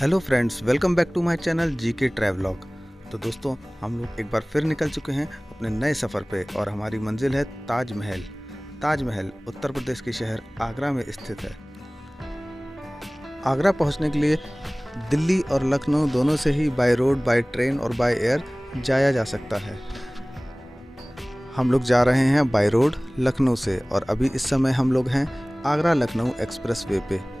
Hello friends, welcome back to my channel GK travelogue. तो दोस्तों, हम लोग एक बार फिर निकल चुके हैं अपने नए सफ़र पे और हमारी मंजिल है ताजमहल। ताजमहल उत्तर प्रदेश के शहर आगरा में स्थित है। आगरा पहुंचने के लिए दिल्ली और लखनऊ दोनों से ही बाय रोड, बाय ट्रेन और बाय एयर जाया जा सकता है। हम लोग जा रहे हैं बाय रोड लखनऊ से और अभी इस समय हम लोग हैं आगरा लखनऊ एक्सप्रेस वे पे।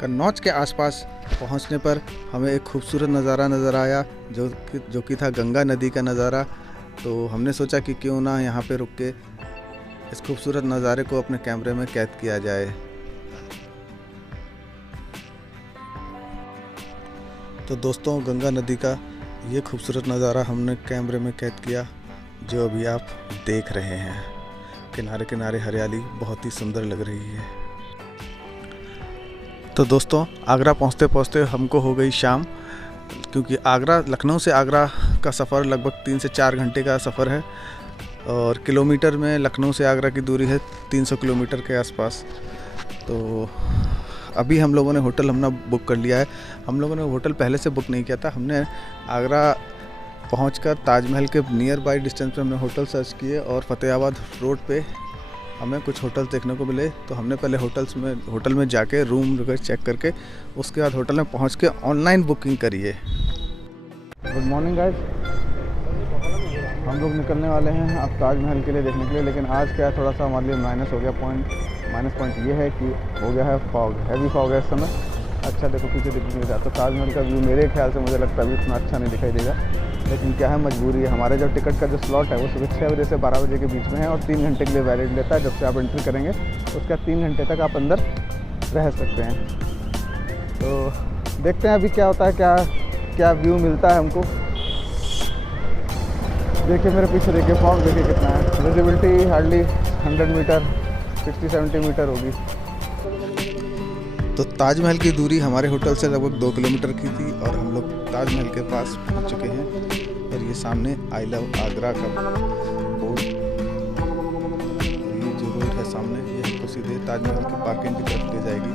कन्नौज के आसपास पहुंचने पर हमें एक खूबसूरत नज़ारा नज़र आया जो कि था गंगा नदी का नज़ारा। तो हमने सोचा कि क्यों ना यहाँ पे रुक के इस खूबसूरत नज़ारे को अपने कैमरे में कैद किया जाए। तो दोस्तों, गंगा नदी का ये खूबसूरत नज़ारा हमने कैमरे में कैद किया, जो अभी आप देख रहे हैं। किनारे किनारे हरियाली बहुत ही सुंदर लग रही है। तो दोस्तों, आगरा पहुंचते पहुंचते हमको हो गई शाम, क्योंकि आगरा लखनऊ से आगरा का सफ़र लगभग 3 से 4 घंटे का सफ़र है और किलोमीटर में लखनऊ से आगरा की दूरी है 300 किलोमीटर के आसपास। तो अभी हम लोगों ने होटल बुक कर लिया है। हम लोगों ने होटल पहले से बुक नहीं किया था। हमने आगरा पहुंचकर ताजमहल के नियर बाई डिस्टेंस पे हमने होटल सर्च किए और फतेहाबाद रोड पे हमें कुछ होटल्स देखने को मिले। तो हमने पहले होटल में जाके रूम वगैरह चेक करके उसके बाद होटल में पहुंच के ऑनलाइन बुकिंग करिए। गुड मॉर्निंग गाइस, हम लोग निकलने वाले हैं अब ताजमहल के लिए देखने के लिए। लेकिन आज क्या है, थोड़ा सा हमारे लिए माइनस हो गया माइनस पॉइंट ये है कि हो गया है फॉग, हैवी फॉग है इस समय। अच्छा देखो, पीछे दिख नहीं रहा। तो ताजमहल का व्यू मेरे ख्याल से मुझे लगता है अभी इतना अच्छा नहीं दिखाई देगा। लेकिन क्या है, मजबूरी है। हमारे जो टिकट का जो स्लॉट है वो सुबह 6 बजे से 12 बजे के बीच में है और 3 घंटे के लिए वैलिड लेता है। जब से आप एंट्री करेंगे उसका 3 घंटे तक आप अंदर रह सकते हैं। तो देखते हैं अभी क्या होता है, क्या व्यू मिलता है हमको। देखिए मेरे पीछे, देखिए फॉग देखिए कितना है। विजिबिलिटी हार्डली 100 मीटर 60-70 मीटर होगी। तो ताजमहल की दूरी हमारे होटल से लगभग 2 किलोमीटर की थी और हम लोग ताजमहल के पास पहुंच चुके हैं। और ये सामने आई लव आगरा का बोर्ड, ये जो रोड है सामने, ये हमको सीधे ताजमहल की पार्किंग की तरफ ले जाएगी।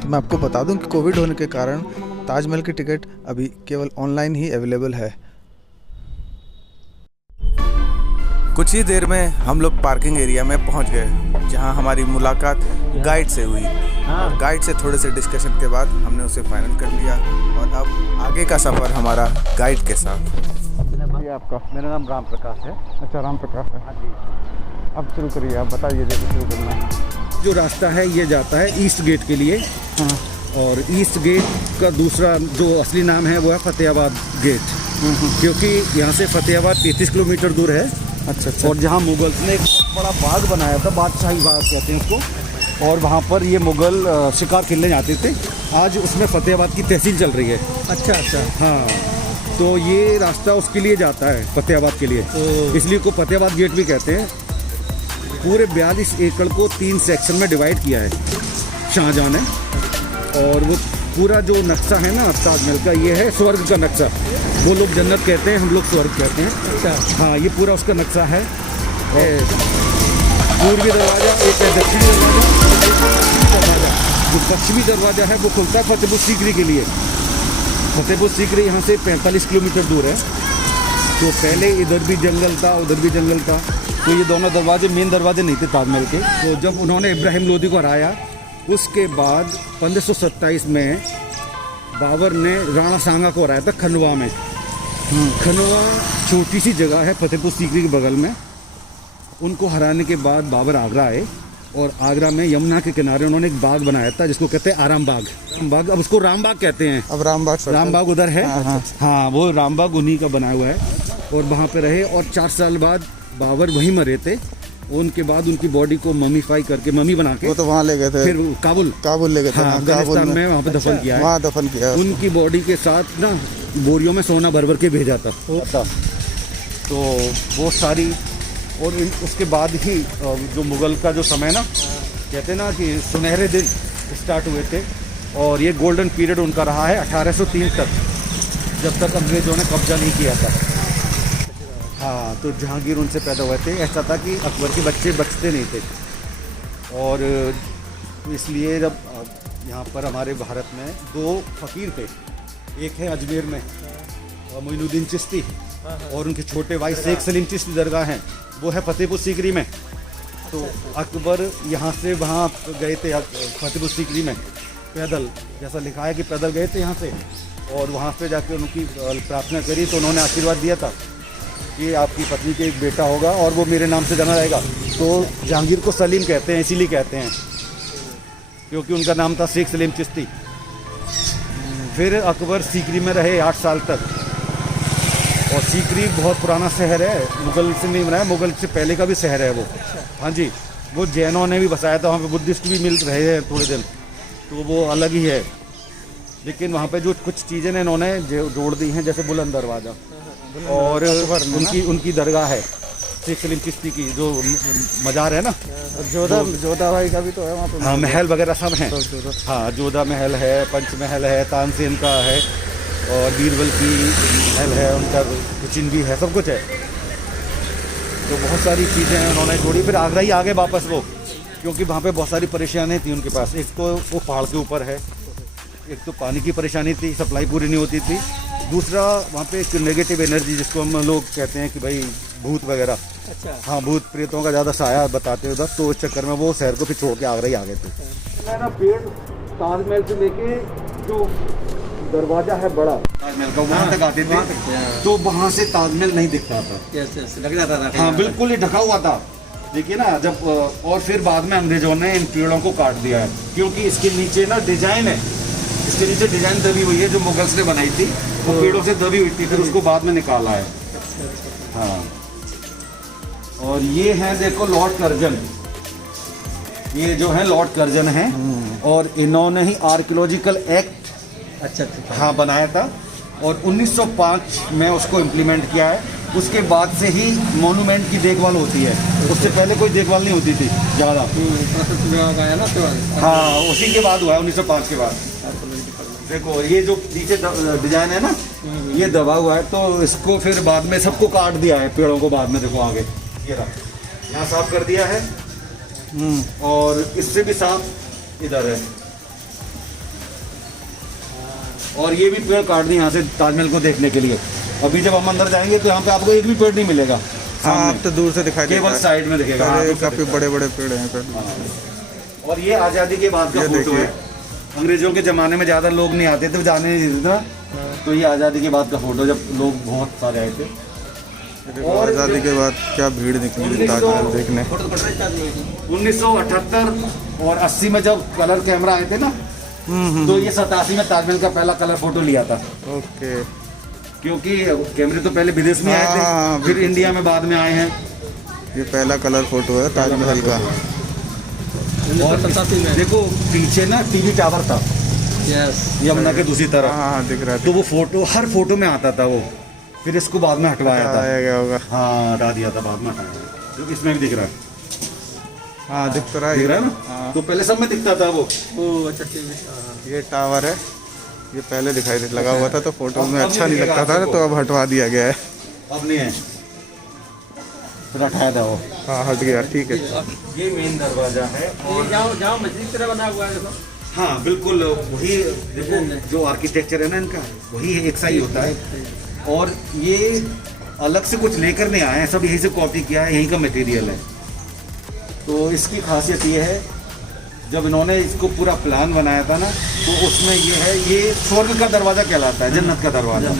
तो मैं आपको बता दूं कि कोविड होने के कारण ताजमहल की टिकट अभी केवल ऑनलाइन ही अवेलेबल है। कुछ ही देर में हम लोग पार्किंग एरिया में पहुंच गए, जहां हमारी मुलाकात गाइड से हुई। और गाइड से थोड़े से डिस्कशन के बाद हमने उसे फाइनल कर लिया और अब आगे का सफ़र हमारा गाइड के साथ। ये आपका? मेरा नाम राम प्रकाश है। अच्छा, राम प्रकाश है। हाँ जी। अब शुरू करिए, आप बताइए जैसे शुरू करना है। जो रास्ता है ये जाता है ईस्ट गेट के लिए। हाँ। और ईस्ट गेट का दूसरा जो असली नाम है वो है फतेहाबाद गेट, क्योंकि यहाँ से फतेहाबाद 33 किलोमीटर दूर है। अच्छा। और जहाँ मुगल्स ने एक बहुत बड़ा बाग बनाया था, बादशाही बाग कहते हैं उसको, और वहाँ पर ये मुगल शिकार खेलने जाते थे। आज उसमें फतेहाबाद की तहसील चल रही है। अच्छा। हाँ, तो ये रास्ता उसके लिए जाता है, फतेहाबाद के लिए, इसलिए को फतेहाबाद गेट भी कहते हैं। पूरे 42 एकड़ को 3 सेक्शन में डिवाइड किया है शाहजहां ने। और वो पूरा जो नक्शा है ना ताजमहल का, ये है स्वर्ग का नक्शा। वो लोग जन्नत कहते हैं, हम लोग स्वर्ग कहते हैं। अच्छा। हाँ, ये पूरा उसका नक्शा है। पूर्वी दरवाज़ा, एक है दक्षिणी दरवाज़ा। जो पश्चिमी दरवाज़ा है वो खुलता है फतेहपुर सीकरी के लिए। फतेहपुर सीकरी यहाँ से 45 किलोमीटर दूर है। तो पहले इधर भी जंगल था, उधर भी जंगल था। तो ये दोनों दरवाजे मेन दरवाजे नहीं थे ताजमहल के। तो जब उन्होंने इब्राहिम लोदी को हराया, उसके बाद 1527 में बाबर ने राणा सांगा को हराया था खनवा में। खनवा छोटी सी जगह है फतेहपुर सीकरी के बगल में। उनको हराने के बाद बाबर आगरा आए और आगरा में यमुना के किनारे उन्होंने एक बाग बनाया था जिसको कहते हैं आराम बाग। अब उसको राम बाग कहते हैं। अब राम बाग उधर है। हाँ, वो राम बाग उन्हीं का बनाया हुआ है। और वहाँ पे रहे और 4 साल बाद बाबर वहीं मरे थे। उनके बाद उनकी बॉडी को ममीफाई करके, ममी बना के, वो तो वहाँ ले गए थे, फिर काबुल ले गए थे। अफगानिस्तान में वहाँ पे दफन किया है। वहाँ दफन किया। उनकी बॉडी के साथ ना बोरियों में सोना भर के भेजा था। तो वो सारी, और उसके बाद ही जो मुगल का जो समय ना, कहते हैं ना कि सुनहरे दिन स्टार्ट हुए थे। और ये गोल्डन पीरियड उनका रहा है 1803 तक, जब तक अंग्रेज़ों ने कब्जा नहीं किया था। हाँ, तो जहांगीर उनसे पैदा हुए थे। ऐसा था कि अकबर के बच्चे बचते नहीं थे और इसलिए जब यहाँ पर हमारे भारत में 2 फकीर थे। एक है अजमेर में मोइनुद्दीन चिश्ती, और उनके छोटे भाई शेख सलीम चिश्ती दरगाह हैं, वो है फतेहपुर सीकरी में। तो अकबर यहाँ से वहाँ गए थे फतेहपुर सीकरी में पैदल, जैसा लिखा है कि पैदल गए थे यहाँ से, और वहाँ पे जाके उनकी प्रार्थना करी तो उन्होंने आशीर्वाद दिया था कि आपकी पत्नी के एक बेटा होगा और वो मेरे नाम से जाना रहेगा। तो जहांगीर को सलीम कहते हैं, इसीलिए कहते हैं क्योंकि उनका नाम था शेख सलीम चिश्ती। फिर अकबर सीकरी में रहे 8 साल तक, और सीकरी बहुत पुराना शहर है, मुगल से नहीं बनाया, मुगल से पहले का भी शहर है वो। हाँ जी, वो जैनों ने भी बसाया था, वहाँ पे बुद्धिस्ट भी मिल रहे हैं थोड़े दिन, तो वो अलग ही है। लेकिन वहाँ पे जो कुछ चीज़ें ने इन्होंने जोड़ दी हैं, जैसे बुलंद दरवाज़ा, और उनकी दरगाह है शेख सलीम चिश्ती की, जो मज़ार है ना, जोधा भाई का भी तो है वहाँ पे। हाँ, महल वगैरह सब हैं। हाँ, जोधा महल है, पंच महल है, तानसेन का है, और बीरबल की महल है, उनका किचन भी है, सब कुछ है। तो बहुत सारी चीज़ें हैं उन्होंने जोड़ी। फिर आगरा ही आगे वापस वो, क्योंकि वहाँ पे बहुत सारी परेशानियाँ थी उनके पास। एक तो वो पहाड़ के ऊपर है, एक तो पानी की परेशानी थी, सप्लाई पूरी नहीं होती थी। दूसरा वहाँ पे एक नेगेटिव एनर्जी, जिसको हम लोग कहते हैं कि भाई भूत वगैरह। अच्छा। हाँ, भूत प्रेतों का ज़्यादा साया बताते हैं उधर, तो उस चक्कर में वो शहर को फिर छोड़ के आगरा ही आ गए थे। ना पेड़ ताजमहल से लेके जो दरवाजा है बड़ा ताजमहल का, वहाँ तक आते थे, तो वहाँ से ताजमहल नहीं दिखता था, लग जाता था। हाँ बिल्कुल ही ढका हुआ था। देखिए ना, जब और फिर बाद में अंग्रेजों ने इन पेड़ों को काट दिया है, क्योंकि इसके नीचे ना डिजाइन है, इसके नीचे डिजाइन दबी हुई है जो मुगल्स ने बनाई थी, वो पेड़ों से दबी हुई थी, फिर उसको बाद में निकाला है। हाँ, और ये है देखो लॉर्ड कर्जन, ये जो है लॉर्ड कर्जन है, और इन्होंने ही आर्कियोलॉजिकल एक्ट अच्छा हाँ बनाया था, और 1905 में उसको इम्प्लीमेंट किया है। उसके बाद से ही मोनूमेंट की देखभाल होती है, उससे पहले कोई देखभाल नहीं होती थी ज़्यादा। हाँ, उसी के बाद हुआ है 1905 के बाद। देखो ये जो नीचे डिजाइन है ना, ये दबा हुआ है, तो इसको फिर बाद में सबको काट दिया है पेड़ों को, बाद में देखो आगे ये रहा, यहाँ साफ कर दिया है, और इससे भी साफ इधर है, और ये भी पेड़ काट दिए यहाँ से ताजमहल को देखने के लिए। अभी जब हम अंदर जाएंगे तो यहाँ पे आपको एक भी पेड़ नहीं मिलेगा। हाँ, आप तो दूर से दिखाई देता है, केवल साइड में दिखेगा। काफी बड़े बड़े पेड़ हैं पे। और ये आज़ादी के बाद का फोटो है। अंग्रेजों के ज़माने में ज़्यादा लोग नहीं आते थे, जाने नहीं देते था, तो ये आज़ादी के बाद का फोटो, जब लोग बहुत सारे आए थे। और आज़ादी के बाद क्या भीड़ निकली थी ताजमहल देखने। 1978 और 80 में जब कलर कैमरा आए थे ना, तो ये 87 में ताजमहल का पहला कलर फोटो लिया था। ओके, क्योंकि कैमरे तो पहले विदेश में आए थे, फिर इंडिया में बाद में आए हैं। ये पहला कलर फोटो है ताजमहल का। और देखो पीछे ना टीवी टावर था, यमुना के दूसरी तरफ। हाँ, दिख रहा है। तो वो फोटो हर फोटो में आता था वो, फिर इसको बाद में हटवाया था। गया होगा। हाँ, हटा दिया था, बाद में हटाया, जो इसमें भी दिख रहा है। हाँ, दिख रहा है ना। हाँ। तो पहले सब में दिखता था वो। ये टावर है, ये पहले दिखाई लगा हुआ था, तो फोटो में अच्छा नहीं लगता था, तो अब हटवा दिया गया है। अब नहीं है, फिर हटाया था वो। हाँ, हट गया, ठीक है। ये मेन दरवाजा है, और जहाँ मस्जिद तरह बना हुआ है देखो। हाँ बिल्कुल, वही देखो जो आर्किटेक्चर है ना इनका, वही एक सा ही होता है, और ये अलग से कुछ लेकर नहीं आए हैं, सब यहीं से कॉपी किया है, यहीं का मटेरियल है। तो इसकी खासियत ये है, जब इन्होंने इसको पूरा प्लान बनाया था ना, तो उसमें ये है, ये स्वर्ग का दरवाज़ा कहलाता है, जन्नत का दरवाज़ा,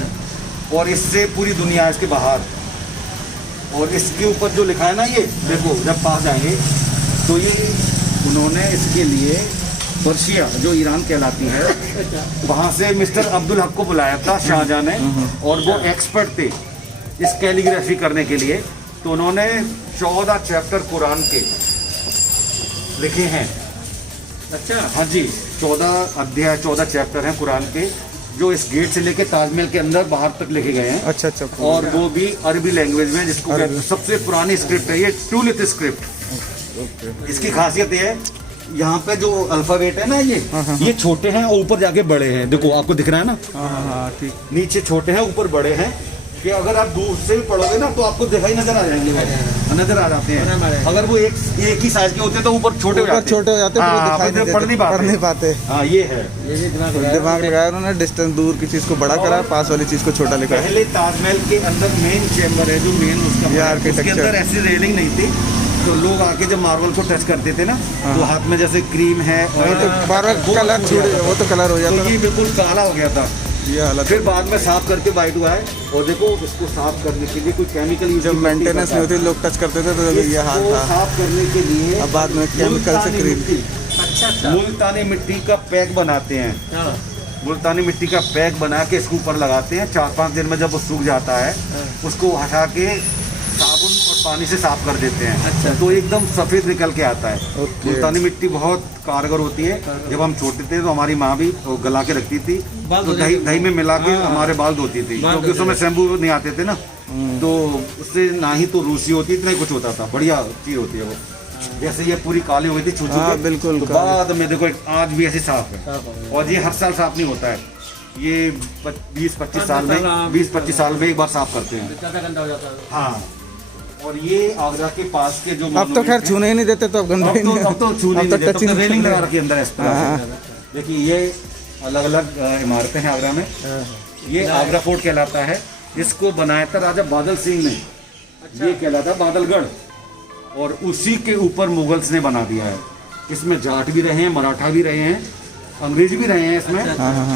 और इससे पूरी दुनिया इसके बाहर। और इसके ऊपर जो लिखा है ना, ये देखो जब पास जाएंगे तो ये उन्होंने इसके लिए पर्शिया, जो ईरान कहलाती है, वहाँ से मिस्टर अब्दुल हक को बुलाया था शाहजहां ने, और वो एक्सपर्ट थे इस कैलीग्राफी करने के लिए। तो उन्होंने 14 चैप्टर कुरान के लिखे हैं। अच्छा। हाँ जी, 14 अध्याय, 14 चैप्टर हैं कुरान के, जो इस गेट से लेके ताजमहल के अंदर बाहर तक लिखे गए हैं। अच्छा। और वो भी अरबी लैंग्वेज में, जिसको सबसे पुरानी स्क्रिप्ट है ये, टूलिथ स्क्रिप्ट। इसकी खासियत ये है, यहाँ पे जो अल्फाबेट है ना, ये छोटे हैं और ऊपर जाके बड़े हैं। देखो आपको दिख रहा है ना। हाँ, ठीक। नीचे छोटे हैं, ऊपर बड़े हैं, कि अगर आप दूर से भी पढ़ोगे ना तो आपको दिखाई नजर आ जाएंगे, वो नजर आ जाते हैं। अगर वो एक ही साइज के होते हैं तो ऊपर छोटे हो जाते हैं, छोटे हो जाते हैं, हाँ, दिखाई नहीं पढ़ नहीं पाते। हाँ ये है, ये भी दिमाग लगाया उन्होंने, डिस्टेंस दूर की चीज को बड़ा करा, पास वाली चीज को छोटा लिखा है। पहले ताजमहल के अंदर मेन चेम्बर है जो मेन उसका, उसके अंदर ऐसी रेलिंग नहीं थी, तो लोग आके जब मार्बल को टच करते थे ना तो हाथ में जैसे क्रीम है वो तो बार कलर छूट, वो तो कलर हो तो जाता ये बिल्कुल काला हो गया था। ये हालत फिर बाद में साफ करके वाइट हुआ है। और देखो इसको साफ करने के लिए कोई केमिकल यूज, जब मेंटेनेंस नहीं होती लोग टच करते थे तो ये हाल था। साफ करने के लिए अब बाद में केमिकल से क्रीम, अच्छा मुल्तानी मिट्टी का पैक बनाते हैं। हाँ मुल्तानी मिट्टी का पैक बना के इसके ऊपर लगाते हैं, 4-5 दिन में जब वो सूख जाता है उसको हटा के साबुन और पानी से साफ कर देते हैं। अच्छा। तो एकदम सफेद निकल के आता है। ओके। मुल्तानी मिट्टी बहुत कारगर होती है। जब हम छोटे थे तो हमारी माँ भी वो गला के रखती थी, बाल तो धोने दही के- दही में मिला के हाँ। हमारे बाल धोती थी, बाल क्योंकि उस धोते समय शैम्पू नहीं आते थे ना, तो उससे ना ही तो रूसी होती इतना ही कुछ होता था। बढ़िया चीज होती है वो। जैसे ये पूरी काली हो गई थी छू-छू हाँ, के, बिल्कुल तो काली। बाद में देखो आज भी ऐसी साफ है। साफ हो गया। और ये हर साल साफ नहीं होता है, ये 20-25 साल में हाँ, 20-25 साल में एक बार साफ करते हैं। ज़्यादा गंदा हो जाता है। हाँ। और ये आगरा के पास के जो अब तो खैर छूने ही नहीं देते, तो अब गंदा ही नहीं, अब तो छूने अब नहीं तो देते, टच ही अब तो नहीं रेलिंग करते। लगा रखी है अंदर इस तरह हाँ। से। देखिए ये अलग अलग इमारतें हैं आगरा में। ये आगरा फोर्ट कहलाता है, इसको बनाया था राजा बादल सिंह ने। ये कहलाता बादलगढ़, और उसी के ऊपर मुगल्स ने बना दिया है। इसमें जाट भी रहे हैं, मराठा भी रहे हैं, अंग्रेज भी रहे हैं इसमें।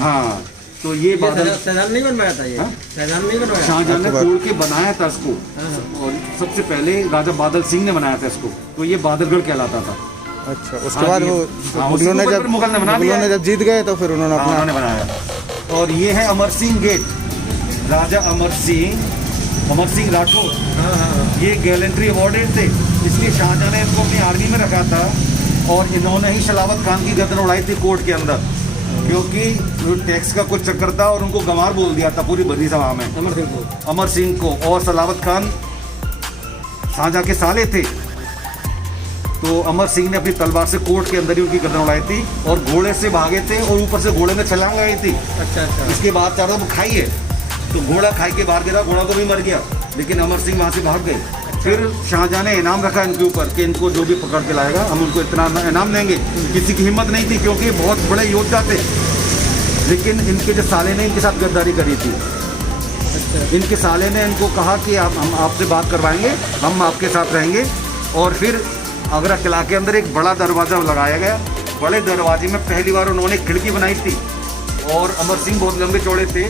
हाँ, तो ये बादल शाहजहां नहीं बनवाया था ये? हाँ? शाहजहां नहीं बनवाया? शाहजहां ने तोड़ के बनाया था इसको, हाँ। और सबसे पहले राजा बादल सिंह ने बनाया था इसको, तो ये बादलगढ़ कहलाता था। अच्छा, उसके हाँ, बाद ये- वो हाँ, मुगलों ने उसके जब ऊपर मुगल ने बना दिया है। जब जीत गए तो फिर उन्होंने हाँ, अपना उन्होंने बनाया। और ये है अमर सिंह गेट। राजा अमर सिंह राठौर, हाँ हाँ ये गैलेंट्री अवार्डेड थे, इसलिए शाहजहां ने इसको अपनी आर्मी में रखा था। और इन्होंने ही सलावत खान की गर्दन उड़ाई थी कोर्ट के अंदर, क्योंकि टैक्स का कुछ चक्कर था और उनको गंवार बोल दिया था पूरी बड़ी सभा में, अमर सिंह को। और सलावत खान शाहजहां के साले थे, तो अमर सिंह ने अपनी तलवार से कोर्ट के अंदर ही उनकी गर्दन उड़ाई थी, और घोड़े से भागे थे, और ऊपर से घोड़े में छलांग लगाई थी। अच्छा अच्छा इसके बाद चारों वो खाई है, तो घोड़ा खाई के बाहर गिरा, घोड़ा तो भी मर गया, लेकिन अमर सिंह वहाँ से भाग गए। फिर शाहजहां ने इनाम रखा इनके ऊपर कि इनको जो भी पकड़ के लाएगा हम उनको इतना इनाम देंगे। किसी की हिम्मत नहीं थी, क्योंकि बहुत बड़े योद्धा थे, लेकिन इनके जो साले ने इनके साथ गद्दारी करी थी। इनके साले ने इनको कहा कि हम आपसे बात करवाएंगे, हम आपके साथ रहेंगे। और फिर आगरा किला के अंदर एक बड़ा दरवाज़ा लगाया गया। बड़े दरवाजे में पहली बार उन्होंने खिड़की बनाई थी, और अमर सिंह बहुत लंबे चौड़े थे,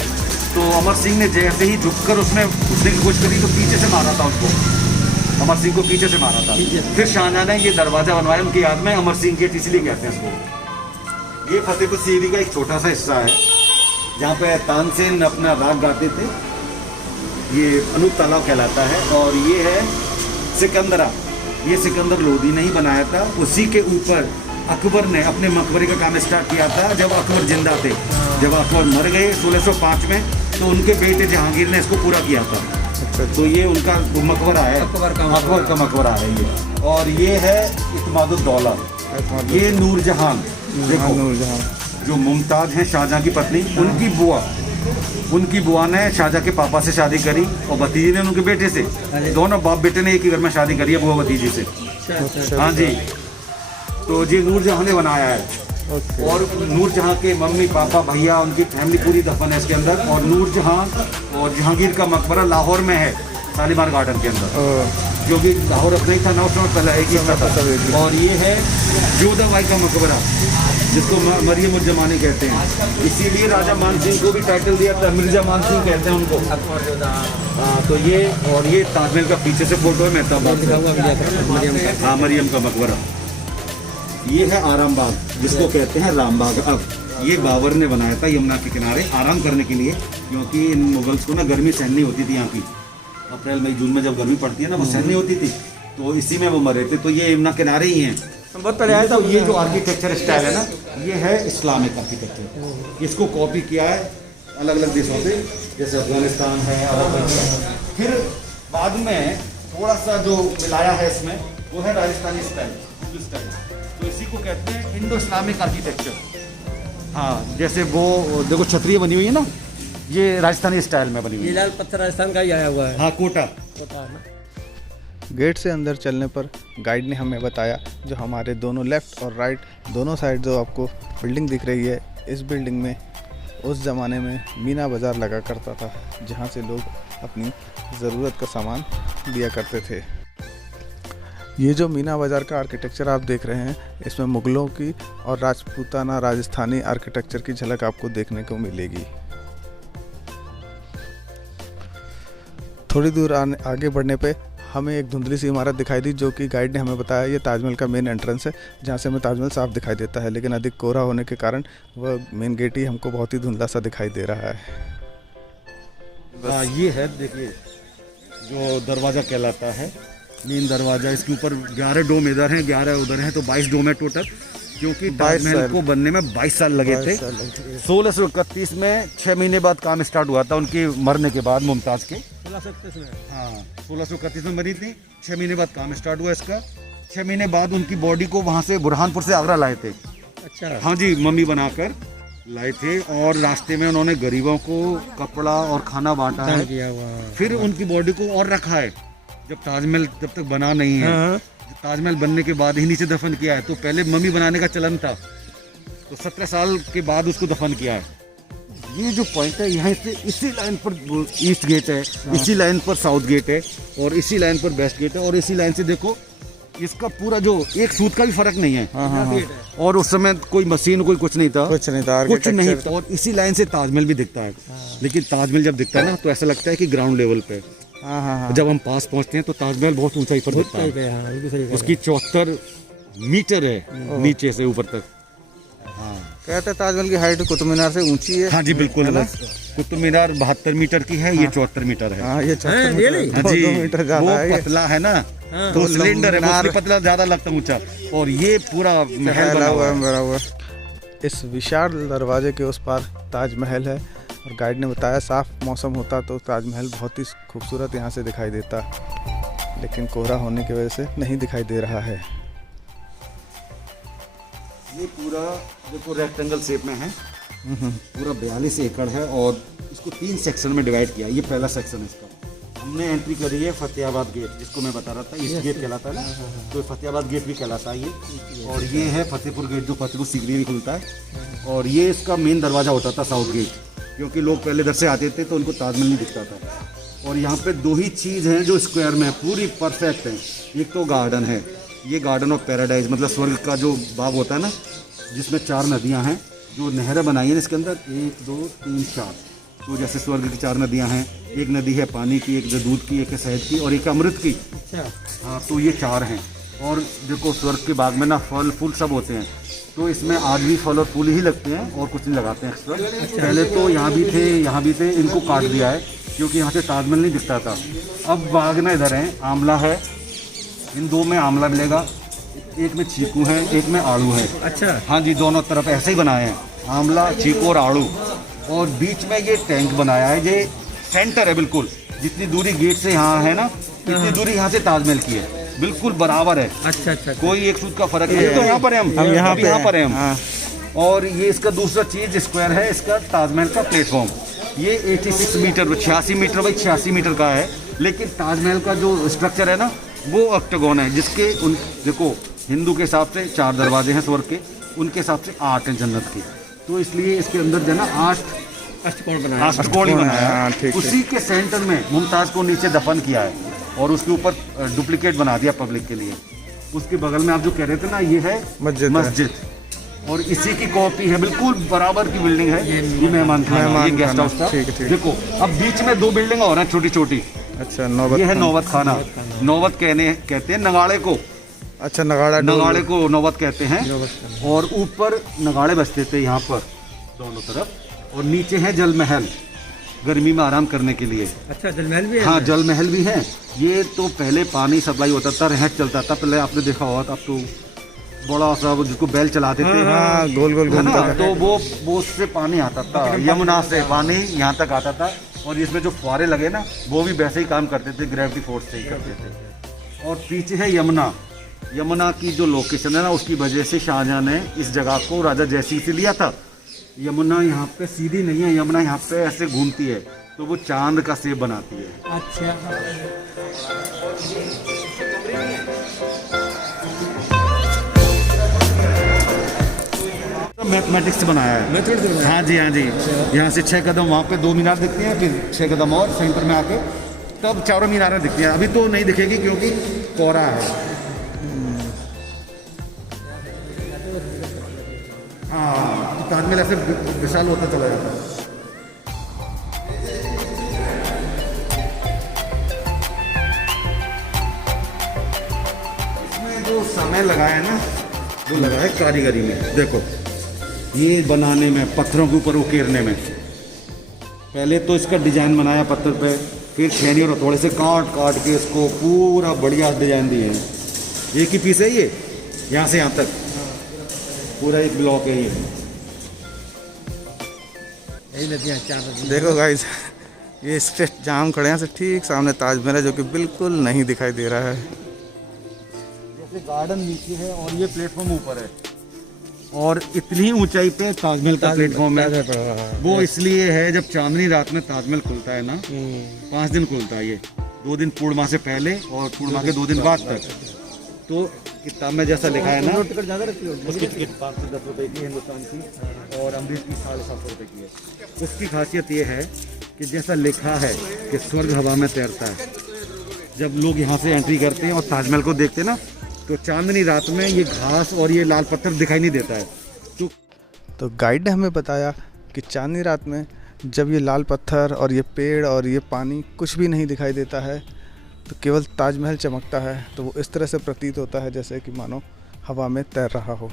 तो अमर सिंह ने जैसे ही झुककर उसमें घुसने की कोशिश करी तो पीछे से मारा था उसको, अमर सिंह को पीछे से मारा था। फिर शाहजहां ने ये दरवाज़ा बनवाया उनकी याद में, अमर सिंह गेट इसलिए कहते हैं इसको। ये फतेहपुर सीकरी का एक छोटा सा हिस्सा है, जहाँ पे तानसेन अपना राग गाते थे। ये अनूप तालाब कहलाता है। और ये है सिकंदरा। ये सिकंदर लोधी ने ही बनाया था, उसी के ऊपर अकबर ने अपने मकबरे का काम स्टार्ट किया था जब अकबर जिंदा थे। जब अकबर मर गए 1605 में, तो उनके बेटे जहांगीर ने इसको पूरा किया था। तो ये उनका मकबरा है, अकबर का मकबरा है ये। और ये है इत्मादुद्दौला, ये नूरजहां। देखो नूरजहां जो मुमताज हैं शाहजहां की पत्नी, उनकी बुआ ने शाहजहां के पापा से शादी करी, और भतीजी ने उनके बेटे से। दोनों बाप बेटे ने एक ही घर में शादी करी है बुआ भतीजी से। हाँ जी, तो ये नूरजहां ने बनाया है। और नूरजहां के मम्मी पापा भैया उनकी फैमिली पूरी दफन है इसके अंदर। और नूरजहां और जहांगीर का मकबरा लाहौर में है, शालीमार गार्डन के अंदर, जो कि लाहौर अपना ही था ना उस समय, पहले एक ही था। और ये है जोधाबाई का मकबरा, जिसको मरियम उज जमानी कहते हैं। इसीलिए राजा मान सिंह को भी टाइटल दिया था, मिर्जा मान सिंह कहते हैं उनको। हाँ, तो ये और ये ताजमहल का पीछे से फोटो है मेहताबाद, हाँ मरियम का मकबरा। ये है आराम बाग, जिसको कहते हैं राम बाग। अब ये बाबर ने बनाया था यमुना के किनारे आराम करने के लिए, क्योंकि इन मुगल्स को ना गर्मी सहन नहीं होती थी यहाँ की। अप्रैल मई जून में जब गर्मी पड़ती है ना, वो सहन नहीं होती थी, तो इसी में वो मरे थे। तो ये यमुना किनारे ही हैं। बहुत पहले आया था। ये जो आर्किटेक्चर स्टाइल है ना, ये है इस्लामिक आर्किटेक्चर। इसको कॉपी किया है अलग अलग देशों से, जैसे अफगानिस्तान है, अरब है। फिर बाद में थोड़ा सा जो मिलाया है इसमें, वो है राजस्थानी स्टाइल। तो इसी को कहते हैं इंडो इस्लामिक आर्किटेक्चर। हाँ, जैसे वो देखो छतरियाँ बनी हुई है ना, ये राजस्थानी स्टाइल में बनी हुई ये है। लाल पत्थर राजस्थान का ही आया हुआ है। हाँ, कोटा। पता है ना? गेट से अंदर चलने पर गाइड ने हमें बताया जो हमारे दोनों लेफ़्ट और राइट दोनों साइड जो आपको बिल्डिंग दिख रही है, इस बिल्डिंग में उस ज़माने में मीना बाज़ार लगा करता था, जहाँ से लोग अपनी ज़रूरत का सामान लिया करते थे। ये जो मीना बाज़ार का आर्किटेक्चर आप देख रहे हैं, इसमें मुग़लों की और राजपूताना राजस्थानी आर्किटेक्चर की झलक आपको देखने को मिलेगी। थोड़ी दूर आगे बढ़ने पे हमें एक धुंधली सी इमारत दिखाई दी, जो कि गाइड ने हमें बताया ये ताजमहल का मेन एंट्रेंस है, जहाँ से हमें ताजमहल साफ दिखाई देता है, लेकिन अधिक कोहरा होने के कारण वह मेन गेट ही हमको बहुत ही धुंधला सा दिखाई दे रहा है। हाँ, ये है देखिए जो दरवाज़ा कहलाता है, मेन दरवाज़ा। इसके ऊपर 11 डोम इधर हैं, 11 उधर हैं, तो 22 डोम है टोटल, क्योंकि ताजमहल को बनने में 22 साल लगे थे। 1631 में 6 महीने बाद काम स्टार्ट हुआ था उनके मरने के बाद, मुमताज़ के। 1631 में। हाँ, 1631 में मरी थी, 6 महीने बाद काम स्टार्ट हुआ इसका। 6 महीने बाद उनकी बॉडी को वहाँ से बुरहानपुर से आगरा लाए थे। अच्छा। हाँ जी, मम्मी बनाकर लाए थे, और रास्ते में उन्होंने गरीबों को कपड़ा और खाना बांटा है। किया हुआ है। फिर उनकी बॉडी को और रखा है, जब ताजमहल जब तक बना नहीं है, हाँ। ताजमहल बनने के बाद ही नीचे दफन किया है। तो पहले मम्मी बनाने का चलन था, तो 17 साल के बाद उसको दफन किया है। ये जो पॉइंट है, यहाँ से इसी लाइन पर ईस्ट गेट है, इसी लाइन पर साउथ गेट है, और इसी लाइन पर वेस्ट गेट है, और इसी लाइन से देखो इसका पूरा जो एक सूत का भी फर्क नहीं है। और उस समय कोई मशीन कोई कुछ नहीं था, कुछ नहीं था, कुछ नहीं था। और इसी लाइन से ताजमहल भी दिखता है, लेकिन ताजमहल जब दिखता है ना, तो ऐसा लगता है कि ग्राउंड लेवल पे। जब हम पास पहुंचते हैं तो ताजमहल बहुत ऊंचाई पर दिखता है। उसकी 74 मीटर है नीचे से ऊपर तक। हाँ, कहते हैं ताजमहल की हाइट कुतुब मीनार से ऊंची है। हाँ जी, बिल्कुल। कुतुब मीनार 72 मीटर की है, ये 74 मीटर है। हाँ, ये 74 हाँ जी, 2 मीटर वो ज़्यादा है। पतला है ना, तो सिलेंडर है, वो इसलिए पतला ज्यादा लगता है ऊंचा। और ये पूरा महल बना हुआ है। इस विशाल दरवाजे के उस पार ताजमहल है, और गाइड ने बताया साफ मौसम होता तो ताजमहल बहुत ही खूबसूरत यहाँ से दिखाई देता, लेकिन कोहरा होने की वजह से नहीं दिखाई दे रहा है। ये पूरा देखो रेक्टेंगल शेप में है, पूरा 42 एकड़ है, और इसको 3 सेक्शन में डिवाइड किया। ये पहला सेक्शन है इसका। हमने एंट्री करी है फतेहाबाद गेट, जिसको मैं बता रहा था, ईस्ट गेट कहलाता है ना, तो फतेहाबाद गेट भी कहलाता है ये। और ये है फतेहपुर गेट, जो फतेहपुर सीकरी भी खुलता है। और ये इसका मेन दरवाज़ा होता था, साउथ गेट, क्योंकि लोग पहले इधर से आते थे तो उनको ताजमहल नहीं दिखता था। और यहाँ पे 2 ही चीज़ हैं जो स्क्वायर में पूरी परफेक्ट है। एक तो गार्डन है, ये गार्डन ऑफ पैराडाइज, मतलब स्वर्ग का जो बाग होता है ना, जिसमें 4 नदियाँ हैं, जो नहरें बनाई हैं इसके अंदर, 1 2 3 4। तो जैसे स्वर्ग की 4 नदियाँ हैं, एक नदी है पानी की, एक दूध की, एक है शहद की, और एक अमृत की। अच्छा। हाँ, तो ये 4 हैं। और देखो स्वर्ग के बाग में ना फल फूल सब होते हैं, तो इसमें आज भी फल और फूल ही लगते हैं, और कुछ नहीं लगाते हैं एक्स्ट्रा। पहले तो यहाँ भी थे, इनको काट दिया है, क्योंकि यहाँ से ताजमहल नहीं दिखता था। अब बाग ना इधर है, आंवला है, इन 2 में आंवला मिलेगा, एक में चीकू है, एक में आड़ू है। अच्छा। हाँ जी, दोनों तरफ ऐसे ही बनाए हैं, आंवला, चीकू और आड़ू। और बीच में ये टैंक बनाया है, ये सेंटर है बिल्कुल। जितनी दूरी गेट से यहाँ है ना, इतनी दूरी यहाँ से ताजमहल की है, बिल्कुल बराबर है। अच्छा अच्छा। कोई एक सूत का फर्क नहीं है। तो यहाँ पर है हम यहाँ पर हैं हम। हाँ। और ये इसका दूसरा चीज स्क्वायर है, इसका ताजमहल का प्लेटफॉर्म। ये 86 मीटर 86 मीटर बाई 86 मीटर का है, लेकिन ताजमहल का जो स्ट्रक्चर है ना, वो ऑक्टागोन है, जिसके देखो हिंदू के हिसाब से 4 दरवाजे हैं स्वर्ग के, उनके हिसाब से 8 हैं जन्नत के। तो इसलिए इसके अंदर जो है ना 8 अष्टकोण बनाया। अष्टकोण ही बनाया हाँ, है। ठीक। उसी के सेंटर में मुमताज़ को नीचे दफन किया है, और उसके ऊपर डुप्लीकेट बना दिया पब्लिक के लिए। उसके बगल में आप जो कह रहे थे ना, ये है मस्जिद, और इसी की कॉपी है, बिल्कुल बराबर की बिल्डिंग है। ये मेहमान खाना, ये गेस्ट हाउस था। देखो अब बीच में 2 बिल्डिंग और हैं छोटी छोटी। अच्छा, नौबत। ये है नौबत खाना। नौबत कहते हैं नगाड़े को। अच्छा, नगाड़े को नौबत कहते हैं। और ऊपर नगाड़े बजते थे यहाँ पर दोनों तरफ, और नीचे है जल महल, गर्मी में आराम करने के लिए। अच्छा, जल महल भी है। हाँ, जल महल भी है। ये तो पहले पानी सप्लाई होता था, रहट चलता था पहले, आपने देखा होगा। अब तो बड़ा सा जिसको बैल चलाते थे, हाँ, गोल गोल घूमता था, तो वो उससे पानी आता था, यमुना से पानी यहाँ तक आता था। और इसमें जो फुहारे लगे ना, वो भी वैसे ही काम करते थे, ग्रेविटी फोर्स से ही करते थे। और पीछे है यमुना की जो लोकेशन है ना, उसकी वजह से शाहजहां ने इस जगह को राजा जयसिंह से लिया था। यमुना यहाँ पे सीधी नहीं है, यमुना यहाँ पे ऐसे घूमती है, तो वो चांद का शेप बनाती है। अच्छा मैथमेटिक्स से बनाया है। मेथड से बनाया। हाँ जी, हाँ जी। यहाँ से 6 कदम वहाँ पे 2 मीनार दिखती हैं, फिर 6 कदम और सेंटर में आके तब चारों मीनारें दिखती हैं। अभी तो नहीं दिखेगी क्योंकि कोहरा है। हाँ, तो ताजमहल ऐसे विशाल होता चला जाता है। इसमें जो समय लगा है ना, वो लगा है कारीगरी में। देखो, ये बनाने में, पत्थरों के ऊपर उकेरने में, पहले तो इसका डिजाइन बनाया पत्थर पे, फिर छेनी और हथौड़े से काट काट के इसको पूरा बढ़िया डिजाइन दिए हैं। एक ही पीस है ये, यहाँ से यहाँ तक पूरा एक ब्लॉक है ये। यही नदियाँ 4 नदियाँ। देखो गाइस, ये स्ट्रेट जहाँ हम खड़े हैं से ठीक सामने ताजमहल है, जो कि बिल्कुल नहीं दिखाई दे रहा है। जैसे गार्डन नीचे है और ये प्लेटफॉर्म ऊपर है, और इतनी ऊंचाई पे ताजमहल का प्लेटफॉर्म है। वो इसलिए है, जब चांदनी रात में ताजमहल खुलता है ना, 5 दिन खुलता है ये, 2 दिन पूर्णिमा से पहले और पूर्णिमा के 2 दिन बाद तक। तो किताब में जैसा लिखा है ना, टिकट ज़्यादा रखी होगी। उसकी टिकट 5 से 10 रुपए की हिंदुस्तान की, और अमृत की 750 रुपए की है। उसकी खासियत ये है कि जैसा लिखा है कि स्वर्ग हवा में तैरता है। जब लोग यहाँ से एंट्री करते हैं और ताजमहल को देखते हैं ना, तो चांदनी रात में ये घास और ये लाल पत्थर दिखाई नहीं देता है। तो गाइड ने हमें बताया कि चांदनी रात में जब ये लाल पत्थर और ये पेड़ और ये पानी कुछ भी नहीं दिखाई देता है, तो केवल ताजमहल चमकता है। तो वो इस तरह से प्रतीत होता है जैसे कि मानो हवा में तैर रहा हो।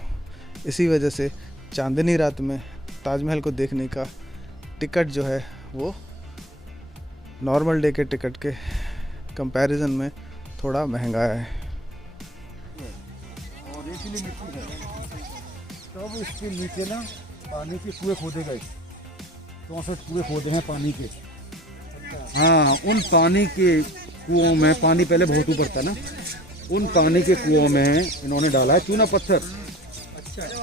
इसी वजह से चांदनी रात में ताजमहल को देखने का टिकट जो है वो नॉर्मल डे के टिकट के कंपैरिजन में थोड़ा महंगा है। और इसीलिए मिट्टी है, तब इसके नीचे ना पानी के कुएं खोदे गए, 64 कुएं खोदे हैं पानी के। हाँ, उन पानी के कुओं में, पानी पहले बहुत ऊपर था ना, उन पानी के कुओं में इन्होंने डाला है चूना पत्थर।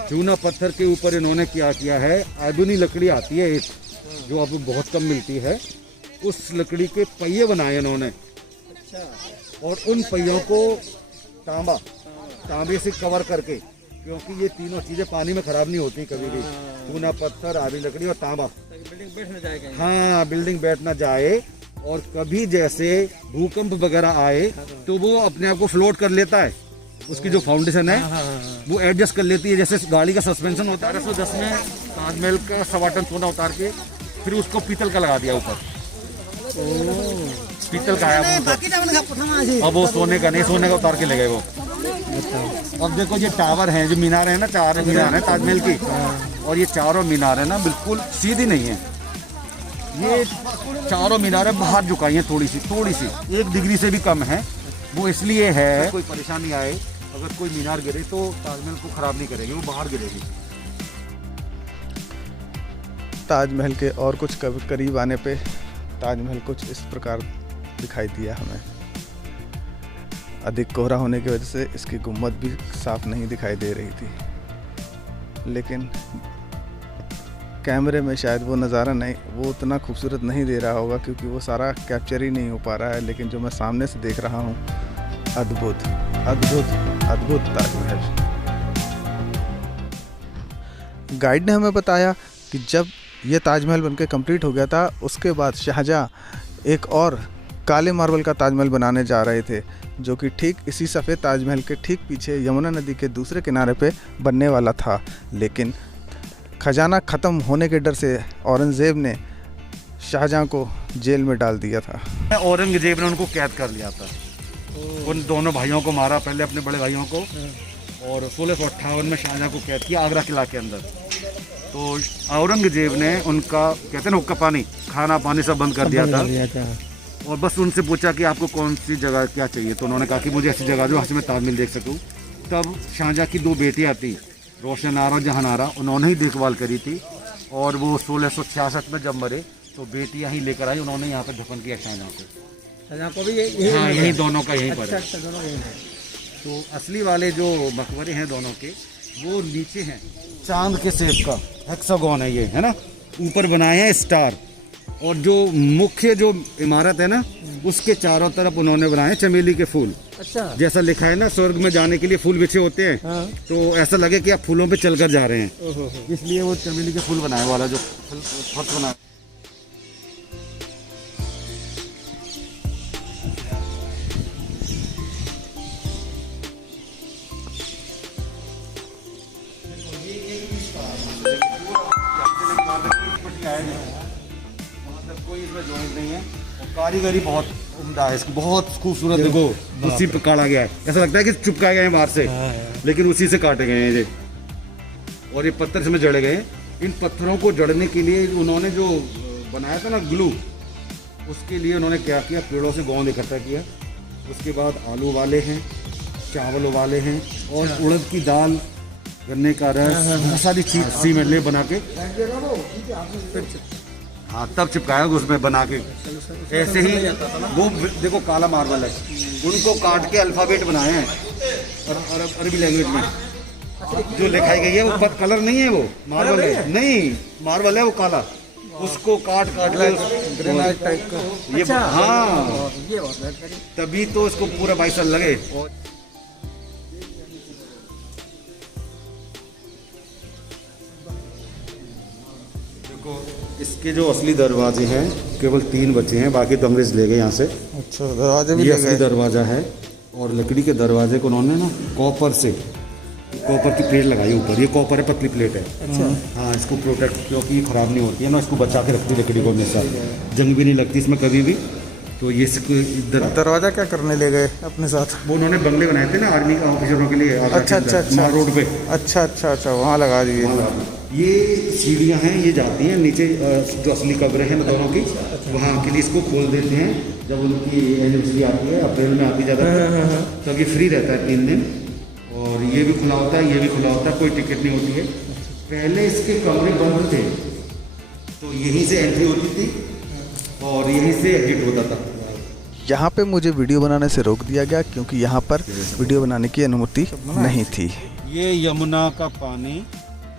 चूना पत्थर के ऊपर इन्होंने क्या किया है, आधुनी लकड़ी आती है एक, जो अब बहुत कम मिलती है, उस लकड़ी के पहिए बनाए इन्होंने। और उन पहियों को तांबे से कवर करके, क्योंकि ये तीनों चीजें पानी में खराब नहीं होती कभी भी, चूना पत्थर, आधी लकड़ी और तांबा। बिल्डिंग बैठ ना जाएगा। हाँ, बिल्डिंग बैठ ना जाए, और कभी जैसे भूकंप वगैरह आए तो वो अपने आप को फ्लोट कर लेता है। उसकी जो फाउंडेशन है वो एडजस्ट कर लेती है, जैसे गाड़ी का सस्पेंशन होता है। 1810 में ताजमहल का 1.25 टन सोना उतार के फिर उसको पीतल का लगा दिया ऊपर। पीतल का आया वो, अब वो सोने का नहीं, सोने का उतार के ले गए वो। अब देखो ये टावर है, जो मीनार है ना, 4 मीनार है ताजमहल की, और ये चारों मीनार है ना बिल्कुल सीधी नहीं है, ये चारों मीनारें बाहर झुकाई हैं थोड़ी सी 1 डिग्री से भी कम है। वो इसलिए है, कोई परेशानी आए, अगर कोई मीनार गिरे तो ताजमहल को खराब नहीं करेगी, वो बाहर गिरेगी। ताजमहल के और कुछ करीब आने पे ताजमहल कुछ इस प्रकार दिखाई दिया हमें। अधिक कोहरा होने की वजह से इसकी गुम्बद भी साफ नहीं दिखाई दे रही थी, लेकिन कैमरे में शायद वो नज़ारा नहीं, वो उतना खूबसूरत नहीं दे रहा होगा, क्योंकि वो सारा कैप्चर ही नहीं हो पा रहा है। लेकिन जो मैं सामने से देख रहा हूँ, अद्भुत अद्भुत अद्भुत ताजमहल। गाइड ने हमें बताया कि जब ये ताजमहल बनके कंप्लीट हो गया था, उसके बाद शाहजहाँ एक और काले मार्बल का ताजमहल बनाने जा रहे थे, जो कि ठीक इसी सफ़ेद ताजमहल के ठीक पीछे यमुना नदी के दूसरे किनारे पे बनने वाला था। लेकिन खजाना ख़त्म होने के डर से औरंगज़ेब ने शाहजहाँ को जेल में डाल दिया था। औरंगजेब ने उनको कैद कर लिया था, उन दोनों भाइयों को मारा, पहले अपने बड़े भाइयों को, और 1658 में शाहजहाँ को कैद किया आगरा किला के अंदर। तो औरंगजेब ने उनका, कहते हैं ना, हुक्का पानी, खाना पानी सब बंद कर दिया था, और बस उनसे पूछा कि आपको कौन सी जगह क्या चाहिए, तो उन्होंने कहा कि मुझे ऐसी जगह जो मैं ताजमहल देख सकूं। तब शाहजहाँ की 2 बेटियां थी, रोशनारा और जहानारा, उन्होंने ही देखभाल करी थी, और वो 1666 में जब मरे तो बेटियां ही लेकर आई, उन्होंने यहाँ पर दफन किया शाहजहाँ को। भी हाँ, यही दोनों का यहीं पर है। दोनों यहीं है। तो असली वाले जो मकबरे हैं दोनों के, वो नीचे है चांद के शेप का हेक्सागोन है ये, है ना। ऊपर बनाए हैं स्टार, और जो मुख्य जो इमारत है ना उसके चारों तरफ उन्होंने बनाए चमेली के फूल। अच्छा, जैसा लिखा है ना, स्वर्ग में जाने के लिए फूल बिछे होते हैं। हाँ। तो ऐसा लगे कि आप फूलों पे चलकर जा रहे हैं, ओहो, इसलिए वो चमेली के फूल बनाए वाला जो फर्श बना। कोई इसमें जॉइंट नहीं है, और कारीगरी बहुत उम्दा है इसकी, बहुत खूबसूरत। देखो उसी पे काटा गया है, ऐसा लगता है कि चिपकाए गए हैं बाहर से, लेकिन उसी से काटे गए हैं ये। और ये पत्थर इसमें जड़े गए हैं। इन पत्थरों को जड़ने के लिए उन्होंने जो बनाया था ना ग्लू, उसके लिए उन्होंने क्या किया, पेड़ों से गोंद इकट्ठा किया। उसके बाद आलू वाले हैं, चावल वाले हैं, और उड़द की दाल, गन्ने का रस, बहुत सारी चीज सीमेंट ले बना के, हाँ तब चिपकाया उसमें बना के। ऐसे ही वो देखो काला मार्बल है, उनको काट के अल्फाबेट बनाए हैं और अरबी लैंग्वेज में जो लिखाई गई है। वो कलर नहीं है, वो मार्बल है, नहीं मार्बल है वो काला, उसको काट के ग्रेनाइट टाइप का। ये अच्छा। हाँ, ये बहुत बेहतरीन। तभी तो इसको पूरा 22 साल लगे। और देखो इसके जो असली दरवाजे हैं केवल 3 बचे हैं, बाकी तो अंग्रेज ले गए यहाँ से। अच्छा, दरवाजे भी ये ले असली गए। दरवाजा है, और लकड़ी के दरवाजे को उन्होंने ना कॉपर की प्लेट लगाई ऊपर। ये कॉपर है, पतली प्लेट है। अच्छा, हाँ, इसको प्रोटेक्ट, क्योंकि ये खराब नहीं होती है ना, इसको बचा के रखती है लकड़ी को हमेशा, जंग भी नहीं लगती इसमें कभी भी। तो ये दरवाजा क्या करने ले गए अपने साथ? वो उन्होंने बंगले बनाए थे ना आर्मी का ऑफिसरों के लिए। अच्छा, रोड पे। अच्छा, वहाँ लगा दिए। ये सीढ़ियाँ हैं, ये जाती हैं नीचे, जो असली कब्रें हैं दोनों की, वहाँ के लिए इसको खोल देते हैं जब उनकी एनिवर्सरी आती है, अप्रैल में आती ज़्यादा, तब ये फ्री रहता है 3 दिन। और ये भी खुला होता है, ये भी खुला होता है, कोई टिकट नहीं होती है। पहले इसके कमरे बंद थे, तो यहीं से एंट्री होती थी और यहीं से एग्जिट होता था। यहाँ पे मुझे वीडियो बनाने से रोक दिया गया क्योंकि यहाँ पर वीडियो बनाने की अनुमति नहीं थी। ये यमुना का पानी,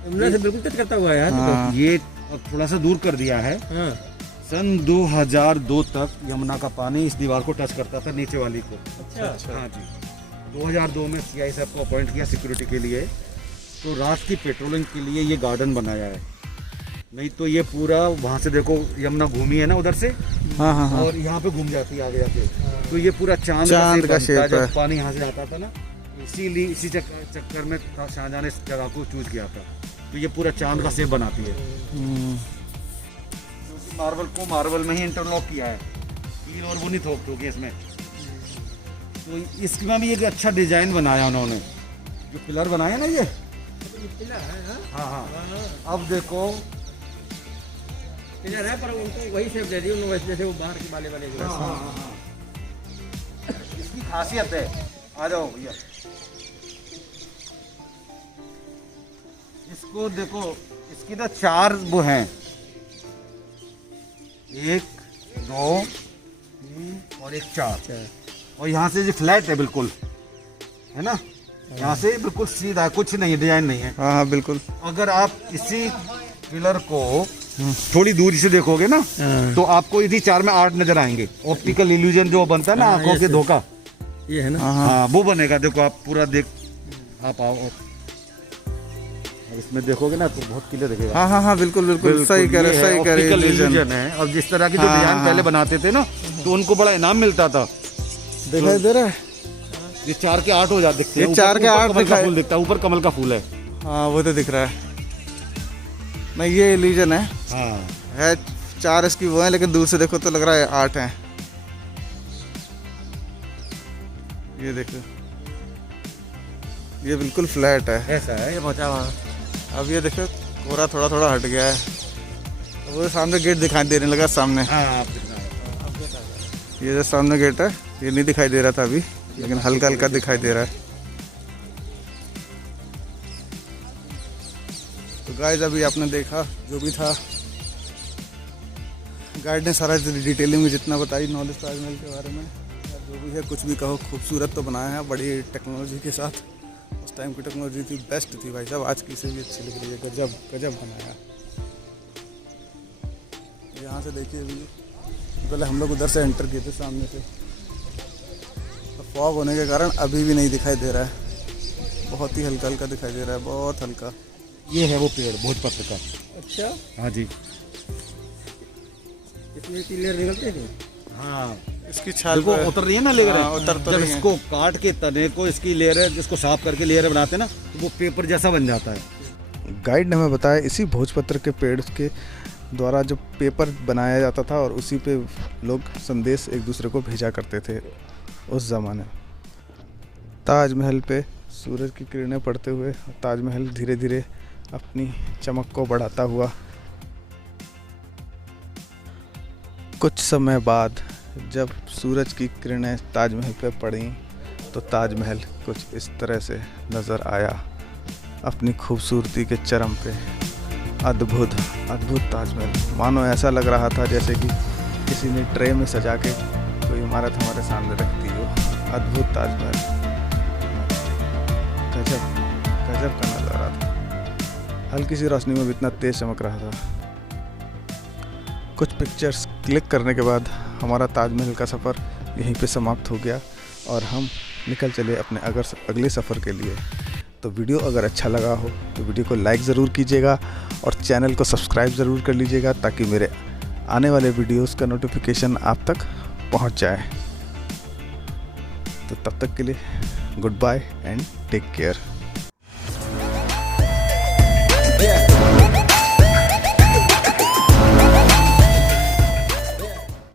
यमुना से बिल्कुल टच करता हुआ है यार। हाँ। ये अब थोड़ा सा दूर कर दिया है। हाँ। सन 2002 तक यमुना का पानी इस दीवार को टच करता था, नीचे वाली को। अच्छा, हाँ जी। 2002 में सीआई साहब को अपॉइंट किया सिक्योरिटी के लिए, तो रात की पेट्रोलिंग के लिए ये गार्डन बनाया है। नहीं तो ये पूरा वहाँ से देखो यमुना घूमी है ना उधर से, हाँ। और यहाँ पे घूम जाती है आगे आके। तो ये पूरा चांद का शेप है। जब पानी यहाँ से आता था ना, इसीलिए इसी चक्कर में शाहजहां ने इस जगह को चूज किया था। तो ये पूरा चांद का शेप बनाती है। मार्बल को मार्बल में ही इंटरलॉक किया है, कील और वो नहीं ठोकी इसमें। तो इसमें भी एक अच्छा डिजाइन बनाया उन्होंने, जो पिलर बनाए ना ये। हाँ। अब देखो पिलर है, पर उनको वही शेप दे दी उन्होंने, जैसे वो बाहर की वाले इसकी खासियत है। आ जाओ भैया, इसको देखो, इसकी ना 4 वो हैं, 1 2 3 और 1 4। और यहाँ से जो फ्लैट है बिल्कुल, है ना, यहाँ से बिल्कुल सीधा है, कुछ नहीं है, डिजाइन नहीं है। हाँ बिल्कुल। अगर आप इसी पिलर को थोड़ी दूरी से देखोगे ना, तो आपको इसी 4 में 8 नजर आएंगे। ऑप्टिकल इल्यूजन जो बनता है ना, आंखों के धोखा, ये है ना। हाँ वो बनेगा। देखो आप पूरा देख आप आओ, इसमें देखोगे ना तो बहुत क्लियर दिखेगा। हाँ बिल्कुल सही कह रहे इल्यूजन है। और जिस तरह की जो डिजाइन पहले बनाते थे ना, तो उनको बड़ा इनाम मिलता था। दिखाई दे रहा है, ये 4 के 8 हो जाते दिखते हैं। ये 4 के 8 फूल दिखता है, ऊपर कमल का फूल है। हाँ वो तो दिख रहा है। नहीं ये इल्यूजन है। हाँ है 4 इसकी वो है, लेकिन दूर से देखो तो लग रहा है 8 है। ये देखो, ये बिल्कुल फ्लैट है, ऐसा है। ये पहुंचा वहाँ। अब ये देखो कोहरा थोड़ा हट गया है, वो सामने गेट दिखाई देने लगा सामने। हाँ, ये जो सामने गेट है ये नहीं दिखाई दे रहा था अभी, लेकिन हल्का दिखाई दे रहा है। तो गाइस अभी आपने देखा जो भी था, गाइड ने सारा डिटेलिंग में जितना बताई नॉलेज ताजमहल के बारे में, जो भी है कुछ भी कहो, खूबसूरत तो बनाया है बड़ी टेक्नोलॉजी के साथ। उस टाइम की टेक्नोलॉजी थी, बेस्ट थी भाई साहब, आज की से भी अच्छी लग रही है। गजब गजब बनाया। यहाँ से देखिए व्यू, पहले हम लोग उधर से एंटर किए थे सामने से, तो फॉग होने के कारण अभी भी नहीं दिखाई दे रहा है, बहुत ही हल्का हल्का दिखाई दे रहा है, बहुत हल्का। ये है वो पेड़ भोजपत्र का। अच्छा, हाँ जी, इसमें टीले निकलते थे। हाँ इसकी छाल देखो उतर रही है ना लेयर। हाँ, उतर तो जब रही है। इसको काट के तने को इसकी लेयर जिसको साफ करके लेयर बनाते हैं ना, तो वो पेपर जैसा बन जाता है। गाइड ने हमें बताया इसी भोजपत्र के पेड़ के द्वारा जो पेपर बनाया जाता था और उसी पे लोग संदेश एक दूसरे को भेजा करते थे उस ज़माने। ताजमहल पे सूरज की किरणें पड़ते हुए ताजमहल धीरे धीरे अपनी चमक को बढ़ाता हुआ। कुछ समय बाद जब सूरज की किरणें ताजमहल पे पड़ी तो ताजमहल कुछ इस तरह से नज़र आया, अपनी खूबसूरती के चरम पे। अद्भुत अद्भुत ताजमहल, मानो ऐसा लग रहा था जैसे कि किसी ने ट्रे में सजा के कोई इमारत हमारे सामने रख दी हो। अद्भुत ताजमहल, गजब गजब का नज़ारा था। हल्की सी रोशनी में भी इतना तेज चमक रहा था। कुछ पिक्चर्स क्लिक करने के बाद हमारा ताजमहल का सफ़र यहीं पे समाप्त हो गया और हम निकल चले अपने अगले सफ़र के लिए। तो वीडियो अगर अच्छा लगा हो तो वीडियो को लाइक ज़रूर कीजिएगा और चैनल को सब्सक्राइब ज़रूर कर लीजिएगा ताकि मेरे आने वाले वीडियोस का नोटिफिकेशन आप तक पहुंच जाए। तो तब तक के लिए good bye and take care.